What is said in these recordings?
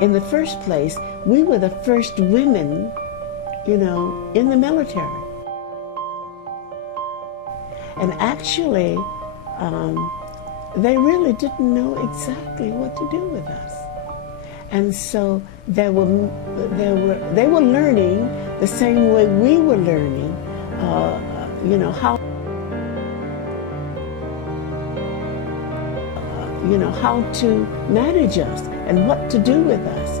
In the first place, we were the first women, in the military. And actually, they really didn't know exactly what to do with us. And so they were learning the same way we were learning, how to manage us and what to do with us.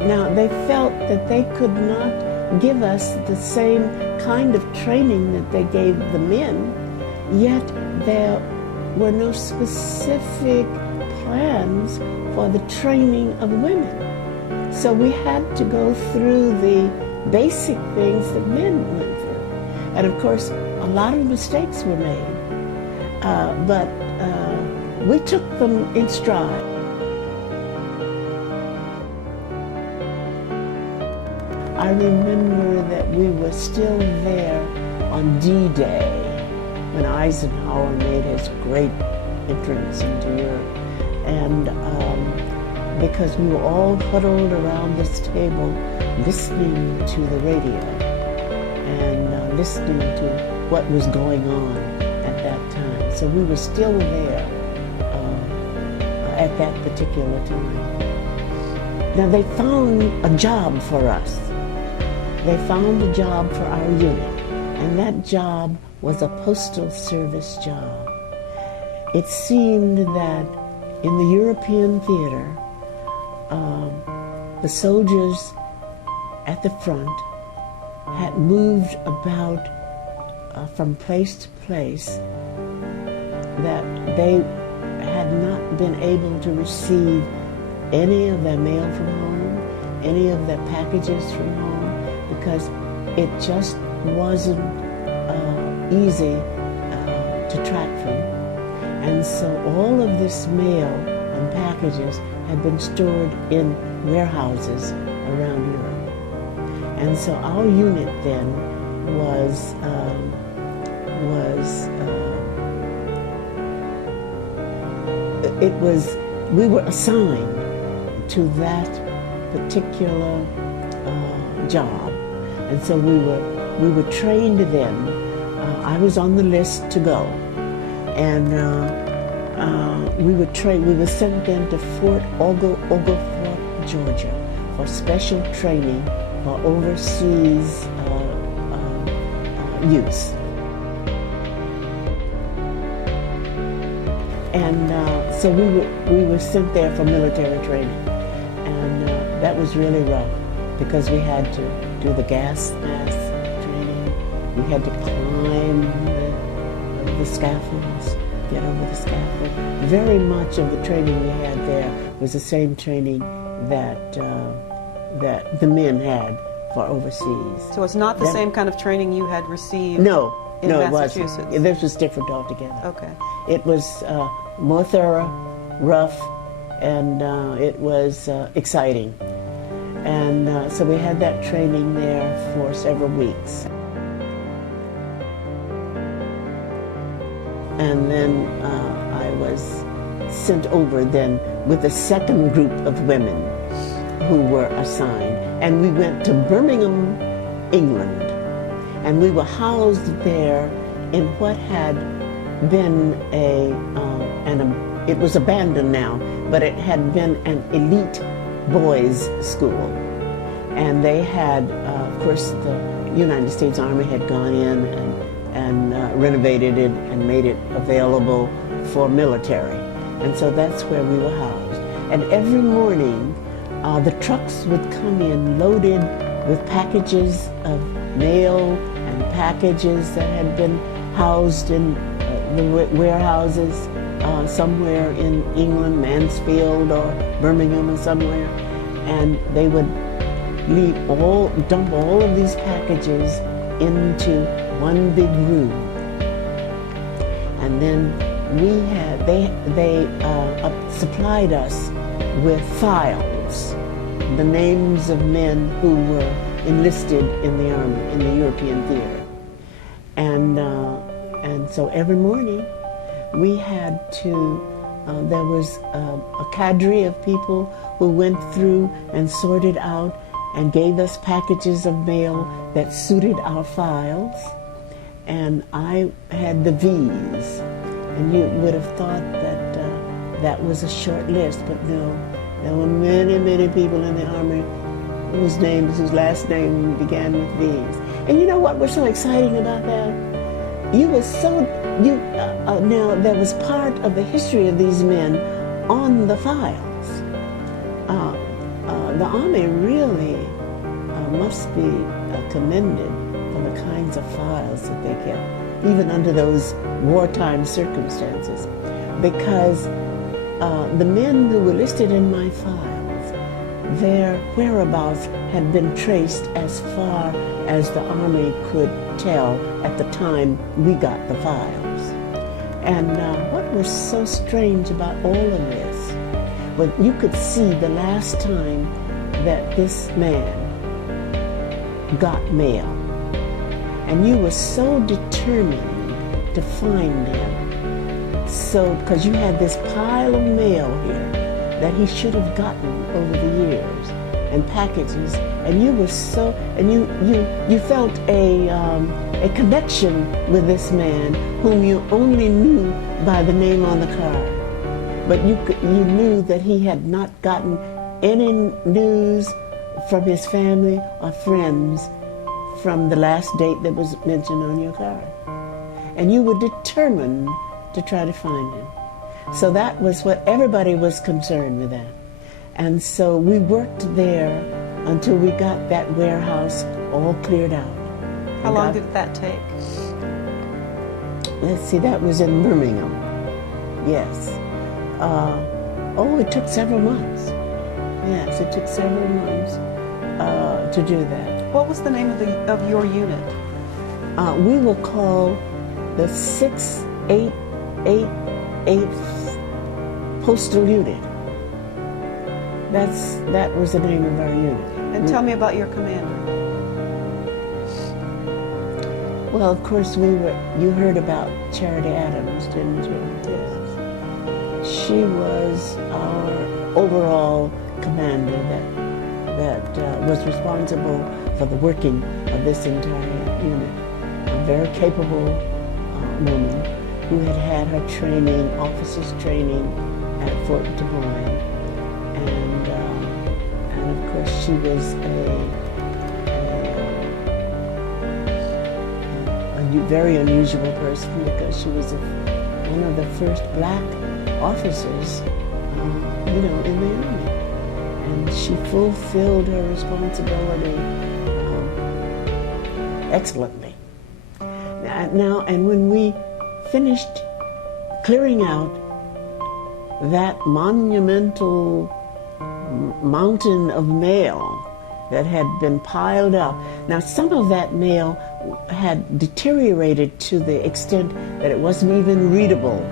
Now, they felt that they could not give us the same kind of training that they gave the men, yet there were no specific plans for the training of women. So we had to go through the basic things that men went through. And of course, a lot of mistakes were made, but we took them in stride. I remember that we were still there on D-Day when Eisenhower made his great entrance into Europe. And because we were all huddled around this table listening to the radio and listening to what was going on at that time. So we were still there at that particular time. Now they found a job for us. They found a job for our unit, and that job was a postal service job. It seemed that in the European theater, the soldiers at the front had moved about from place to place, that they had not been able to receive any of their mail from home, any of their packages from home, because it just wasn't easy to track them. And so all of this mail and packages had been stored in warehouses around Europe. And so our unit then we were assigned to that particular job. And so we were trained then. I was on the list to go. And we were sent then to Fort Oglethorpe, Georgia, for special training for overseas use. And so we were sent there for military training. And that was really rough because we had to do the gas mask training. We had to climb the scaffolds, get over the scaffold. Very much of the training we had there was the same training that the men had for overseas. So it's not the same kind of training you had received No, in Massachusetts? It wasn't. This was different altogether. Okay. It was more thorough, rough, and it was exciting. And so we had that training there for several weeks. And then I was sent over then with a second group of women who were assigned. And we went to Birmingham, England. And we were housed there in what had been it was abandoned now, but it had been an elite boys' school. And they had, of course, the United States Army had gone in and renovated it and made it available for military. And so that's where we were housed. And every morning, the trucks would come in loaded with packages of mail and packages that had been housed in the warehouses somewhere in England, Mansfield or Birmingham or somewhere. And they would dump all of these packages into one big room. And then they supplied us with files, the names of men who were enlisted in the Army, in the European theater. And so every morning we had to there was a cadre of people who went through and sorted out and gave us packages of mail that suited our files. And I had the V's. And you would have thought that that was a short list, but no. There were many, many people in the Army whose last name began with V's. And you know what was so exciting about that? Now there was part of the history of these men on the files. The Army really must be commended for the kinds of files that they kept, even under those wartime circumstances, because the men who were listed in my files, their whereabouts had been traced as far as the Army could tell at the time we got the files. And what was so strange about all of this, well, you could see the last time that this man got mail, and you were so determined to find him. So, because you had this pile of mail here that he should have gotten over the years, and packages, and you were so, and you felt a connection with this man whom you only knew by the name on the card, but you knew that he had not gotten any news from his family or friends from the last date that was mentioned on your card, and you were determined to try to find him. So that was what everybody was concerned with that. And so we worked there until we got that warehouse all cleared out. How long did that take? Let's see, that was in Birmingham. Yes. It took several months. Yes, it took several months to do that. What was the name of your unit? We were called the 688th Postal Unit. That was the name of our unit. And tell me about your commander. Well, of course, you heard about Charity Adams, didn't you? Yes. She was our overall commander that was responsible for the working of this entire unit. A very capable woman who had her training, officers training at Fort Des Moines. And of course, she was a very unusual person because she was one of the first black officers, in the Army. And she fulfilled her responsibility excellently. Now, and when we finished clearing out that monumental mountain of mail that had been piled up. Now, some of that mail had deteriorated to the extent that it wasn't even readable.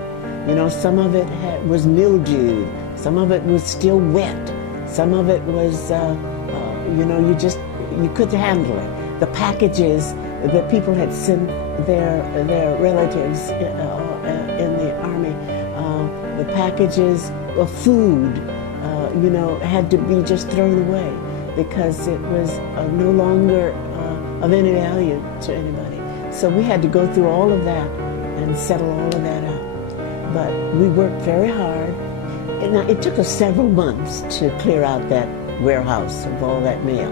Some of it was mildewed, some of it was still wet, some of it was, you couldn't handle it. The packages that people had sent their relatives in the Army, the packages of food, had to be just thrown away because it was no longer of any value to anybody. So we had to go through all of that and settle all of that out. But we worked very hard. And it took us several months to clear out that warehouse of all that mail.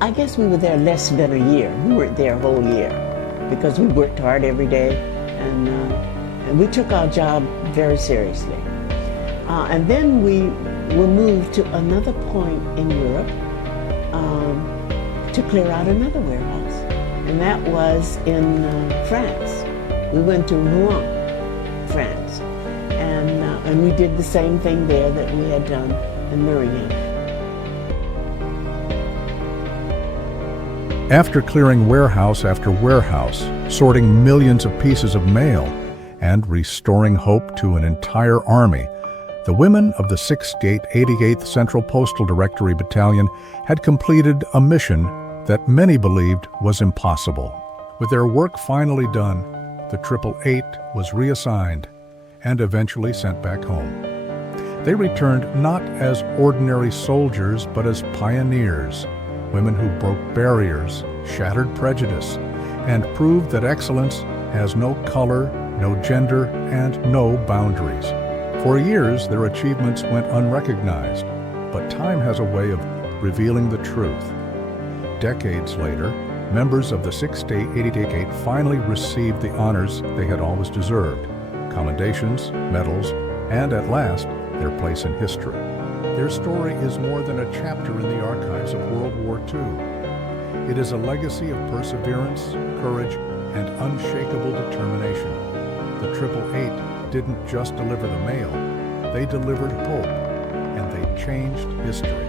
I guess we were there less than a year. We weren't there a whole year because we worked hard every day, and we took our job very seriously. And then we were moved to another point in Europe to clear out another warehouse, and that was in France. We went to Rouen, France, and we did the same thing there that we had done in Birmingham. After clearing warehouse after warehouse, sorting millions of pieces of mail, and restoring hope to an entire army, the women of the 6888th Central Postal Directory Battalion had completed a mission that many believed was impossible. With their work finally done, the 888 was reassigned and eventually sent back home. They returned not as ordinary soldiers, but as pioneers, women who broke barriers, shattered prejudice, and proved that excellence has no color, no gender, and no boundaries. For years, their achievements went unrecognized, but time has a way of revealing the truth. Decades later, members of the 6th State 88 finally received the honors they had always deserved: commendations, medals, and at last, their place in history. Their story is more than a chapter in the archives of World War II. It is a legacy of perseverance, courage, and unshakable determination. The 888 didn't just deliver the mail, they delivered hope, and they changed history.